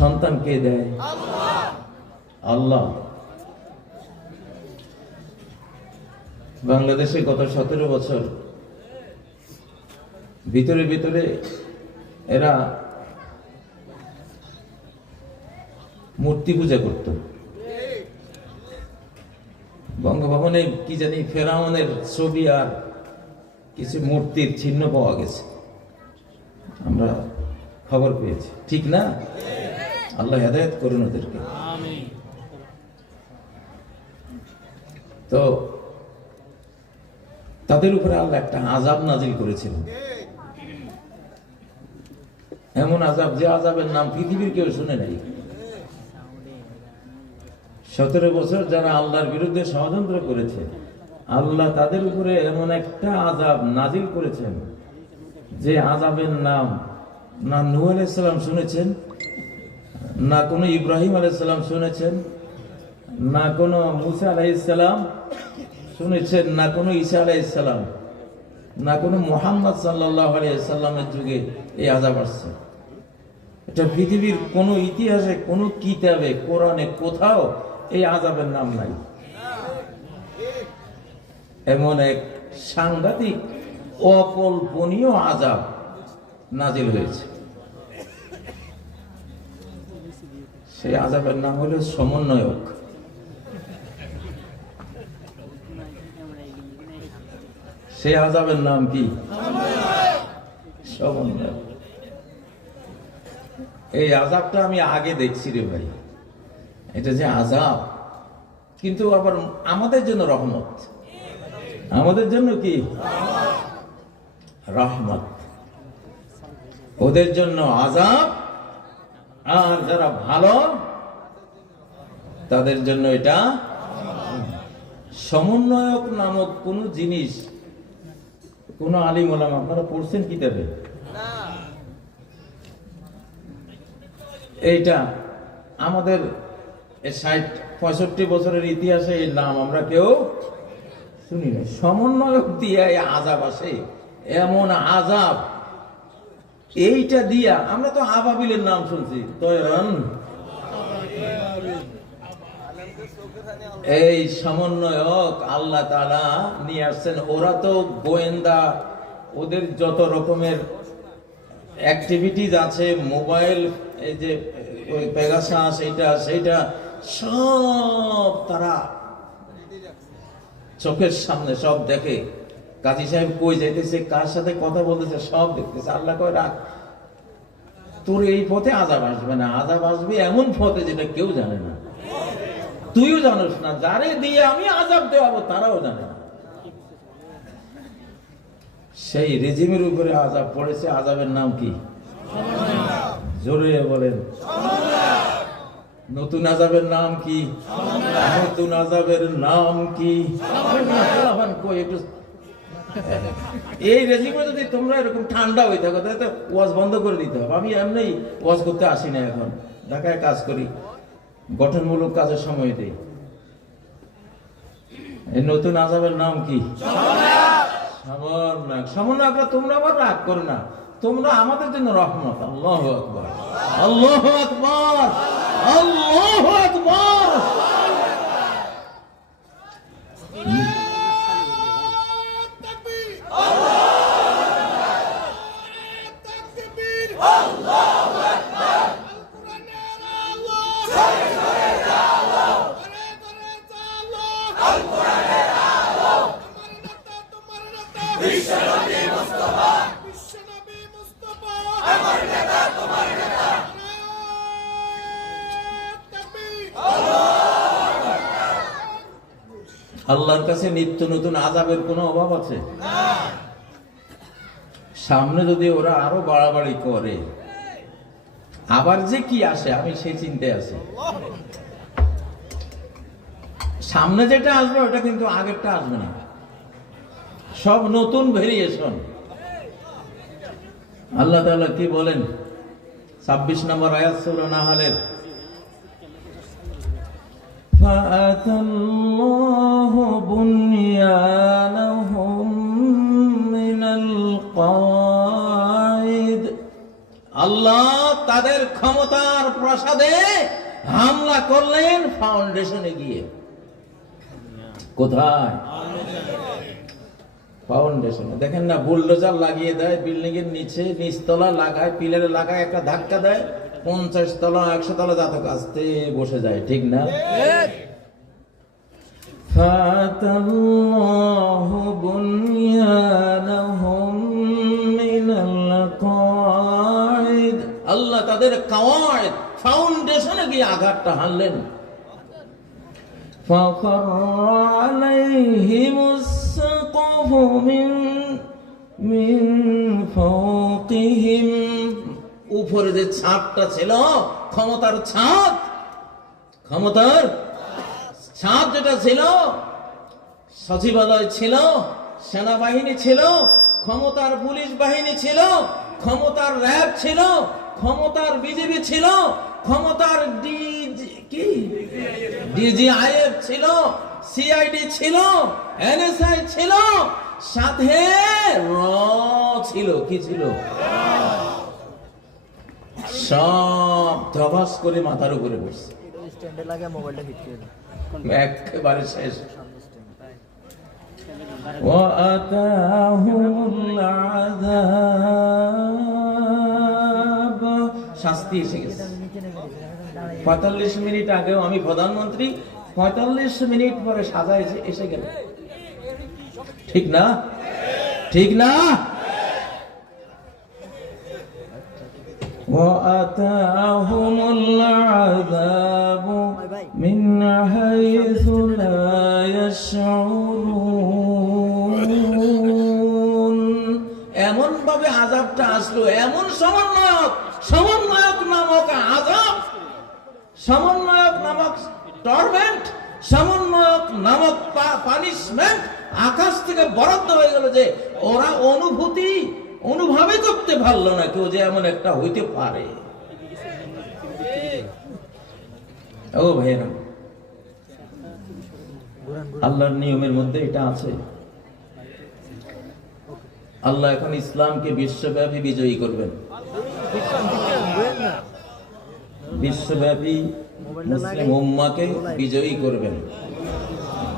সন্তান কে দেয়? আল্লাহ। বাংলাদেশে গত 17 বছর ভিতরে ভিতরে এরা মূর্তি পূজা করত। বঙ্গভবনে কি জানি ফেরাউনের ছবি আর কিছু মূর্তির চিহ্ন পাওয়া গেছে, আমরা খবর পেয়েছি, ঠিক না? আল্লাহ হেদায়েত করুন ওদেরকে। তো তাদের উপরে আল্লাহ একটা আযাব নাজিল করেছিলেন, এমন আযাব যে আযাবের নাম পৃথিবীর কেউ শুনে নাই। 17 বছর যারা আল্লাহর বিরুদ্ধে ষড়যন্ত্র করেছে, আল্লাহ তাদের উপরে এমন একটা আযাব নাজিল করেছেন যে আযাবের নাম না নূহ আলাইহিস সালাম শুনেছেন, না কোনো ইব্রাহিম আলাইহিস সালাম শুনেছেন, না কোনো মুসা আলাইহিস সালাম শুনেছেন, না কোনো ঈসা আলাইহিস সালাম, না কোনো মুহাম্মদ সাল্লাল্লাহু আলাইহি সাল্লামের যুগে এই আযাব আসছে। এটা পৃথিবীর কোন ইতিহাসে, কোন কিতাবে, কোরআনে কোথাও এই আযাবের নাম নাই। এমন এক সাংঘাতিক অকল্পনীয় আযাব নাজিল হয়েছে। সেই আযাবের নাম হলো সমন্বয়ক। সেই আযাবের নাম কি? সমন্বয়ক। এই আযাবটা আমি আগে দেখছি রে ভাই, এটা যে আযাব, কিন্তু আবার আমাদের জন্য রহমত। আমাদের জন্য কি? রহমত। ওদের জন্য আযাব, আর যারা ভালো তাদের জন্য এটা। সমন্বয়ক নামক কোন জিনিস কোন আলিম ওলামা আপনারা পড়ছেন কিতাবে? এইটা আমাদের 60-65 বছরের ইতিহাসে এই নাম আমরা কেউ শুনি না। সমন্বয়ক দিয়ে আযাব আসে, এমন আযাব, এইটা দিয়া আমরা তো আবাবিলের নাম শুনছি, তয়রান। এই সমন্বয়ক আল্লাহ তাআলা নিয়ে আসছেন। ওরা তো গোয়েন্দা, ওদের যত রকমের অ্যাক্টিভিটিজ আছে, মোবাইল, এই যে ওই পেগাসাস, এইটা সেইটা সব তারা চোখের সামনে সব দেখে। কাজী সাহেব কই যাইতেছে, কার সাথে কথা বলতেছে, সব দেখতেছে। আল্লাহ কয় রাখ, তোর এই পথে আযাব আসবে না, আযাব আসবে এমন পথে যেটা কেউ জানে না, তুইও জানিস না, যারে দিয়ে আমি আযাব দেওয়াবো তারাও জানে না। সেই রেজিমের উপরে আযাব পড়েছে। আযাবের নাম কি? জোরে বলেন। নতুন আযাবের নাম কি? নতুন আযাবের নাম কি? এই রেজিমে যদি তোমরা এরকম ঠান্ডা হয়ে থাকো তাহলে তো ওয়াজ বন্ধ করে দিতে হবে। আমি এমনি ওয়াজ করতে আসি না, এখন ঢাকায় কাজ করি, গঠনমূলক কাজের সময় দেই। এই নতুন আযাবের নাম কি? সমন্বয়ক। সমন্বয়করা তোমরা আবার রাগ করো না, তোমরা আমাদের জন্য রহমত। আল্লাহু আকবার, আল্লাহু আকবার, আল্লাহু আকবার। আল্লাহর কাছে নিত্য নতুন আযাবের কোনো অভাব আছে? সামনে যদি ওরা আরো বাড়াবাড়ি করে, আবার যে কি আসে আমি সেই চিন্তায় আছি। সামনে যেটা আসবে ওটা কিন্তু আগেরটা আসবে না, সব নতুন ভেরিয়েশন। আল্লাহ তাআলা কি বলেন? 26 নম্বর আয়াত সূরা নাহলের, فَأَتَى اللَّهُ بُنْيَانَهُمْ مِنَ الْقَوَاعِدِ। আল্লাহ তাদের ক্ষমতার প্রাসাদে হামলা করলেন ফাউন্ডেশনে গিয়ে। কোথায়? ফাউন্ডেশনে। দেখেন না, বুলডোজার লাগিয়ে দেয় বিল্ডিং এর নিচে, নিচতলা লাগায়, পিলারে লাগায়, একটা ধাক্কা দেয়, 50 তলা 100 তলা জাতক আস্তে বসে যায়। ঠিক না? ফাতাল্লাহু বুনিয়ানাহুম মিনাল কাওয়াইদ, আল্লাহ তাদের কাওয়াইদ ফাউন্ডেশনে গিয়ে আঘাতটা হানলেন। ফাখাররা আলাইহিমুস সাকফু মিন ফাওকিহিম, উপরে যে ছাদটা ছিল, ক্ষমতার ছাদ, ক্ষমতার ছাদ যেটা ছিল, সচিবালয় ছিল, সেনাবাহিনী ছিল, ক্ষমতার পুলিশ বাহিনী ছিল, ক্ষমতার র্যাব ছিল, ক্ষমতার বিজেপি ছিল, ক্ষমতার ডিজিআইএফ ছিল, সিআইডি ছিল, এনএসআই ছিল, সাথে র ছিল। কি ছিল? সব ধবাস করে মাথার উপরে বসছে, একেবারে শেষ। শাস্তি এসে গেছে। 45 মিনিট আগেও আমি প্রধানমন্ত্রী, 45 মিনিট পরে সাজা এসে গেল। ঠিক না? ঠিক না? وَأَتَاهُمُ الْعَذَابُ مِنْ حَيْثُ لَا يَشْعُرُونَ, এমন ভাবে আযাবটা আসলো, এমন সমন্বয়ক নামক আযাব, সমন্বয়ক নামক টর্মেন্ট, সমন্বয়ক নামক পানিশমেন্ট আকাশ থেকে বরাদ্দ হয়ে গেল, যে ওরা অনুভবই করতে পারলো না কেউ যে এমন একটা হইতে পারে। ও ভাইরা, আল্লাহর নিয়মের মধ্যে এটা আছে। আল্লাহ এখন ইসলামকে বিশ্বব্যাপী বিজয়ী করবেন, বিশ্বব্যাপী মুসলিম উম্মাহকে বিজয়ী করবেন,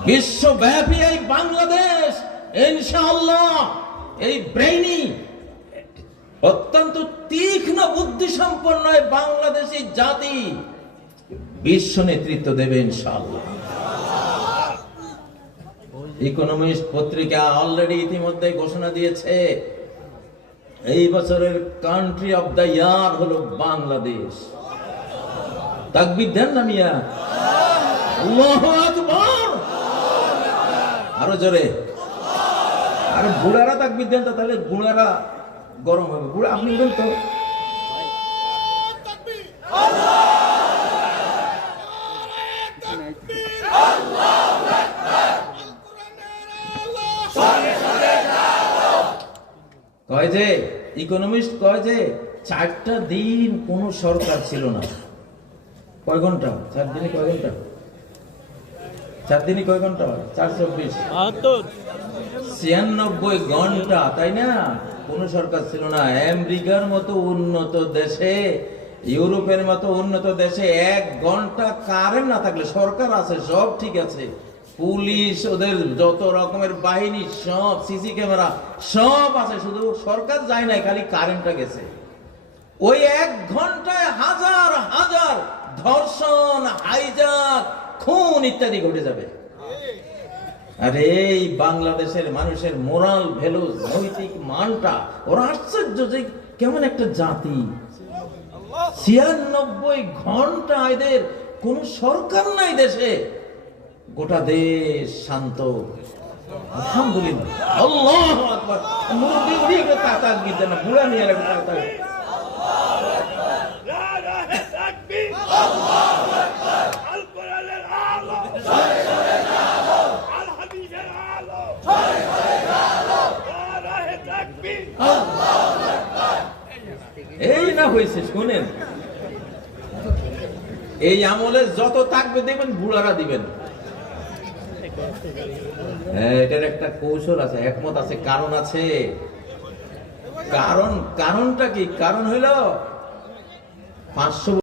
বিশ্বব্যাপী এই বাংলাদেশ ইনশাআল্লাহ এই ব্রেইনি অত্যন্ত তীক্ষ্ণ বুদ্ধি সম্পন্ন বাংলাদেশী জাতি বিশ্ব নেতৃত্ব দেবে ইনশাআল্লাহ। ইকোনমিস্ট পত্রিকা অলরেডি ইতিমধ্যে ঘোষণা দিয়েছে এই বছরের কান্ট্রি অফ দ্য ইয়ার হলো বাংলাদেশ। তাকবীর দেন না মিয়া, আল্লাহু আকবার, আরো জোরে। আরে বুড়ারা তাকবীর দেন, তাহলে বুড়ারা গরম হবে। বুড়া আপনি দেন তো। কয় যে ইকোনমিস্ট কয় যে 4টা দিন কোন সরকার ছিল না। কয় ঘন্টা? 4 দিনে কয় ঘন্টা? 4 দিনে কয় ঘন্টা? 424 96 ঘন্টা, তাই না? কোন সরকার ছিল না। আমেরিকার মতো উন্নত দেশে, ইউরোপের মতো উন্নত দেশে 1 ঘন্টা কারেন্ট না থাকলে, সরকার আছে সব ঠিক আছে, পুলিশ, ওদের যত রকমের বাহিনী সব, সিসি ক্যামেরা সব আছে, শুধু সরকার যায় নাই, খালি কারেন্টটা গেছে। ওই 1 ঘন্টায় হাজার হাজার ধর্ষণ, হাইজ্যাক, খুন ইত্যাদি ঘটে যাবে। আরে এই বাংলাদেশের মানুষের মোরাল ভ্যালু, নৈতিক মানটা, ওরা আশ্চর্য যে কেমন একটা জাতি। 96 ঘন্টা এদের কোন সরকার নাই দেশে, গোটা দেশ শান্ত। আলহামদুলিল্লাহ, আল্লাহু আকবার। মুরব্বি উড়িয়ে গেছে, তাতাক দিতে না, বুড়া নিয়ে রাখবে তাতাক। এই না হয়েছে, শুনেন, এই আমলে যত তাকবে দেখবেন বুড়ারা দিবেন। এটার একটা কৌশল আছে, একমত আছে, কারণ আছে। কারণটা কি? কারণ হইল 500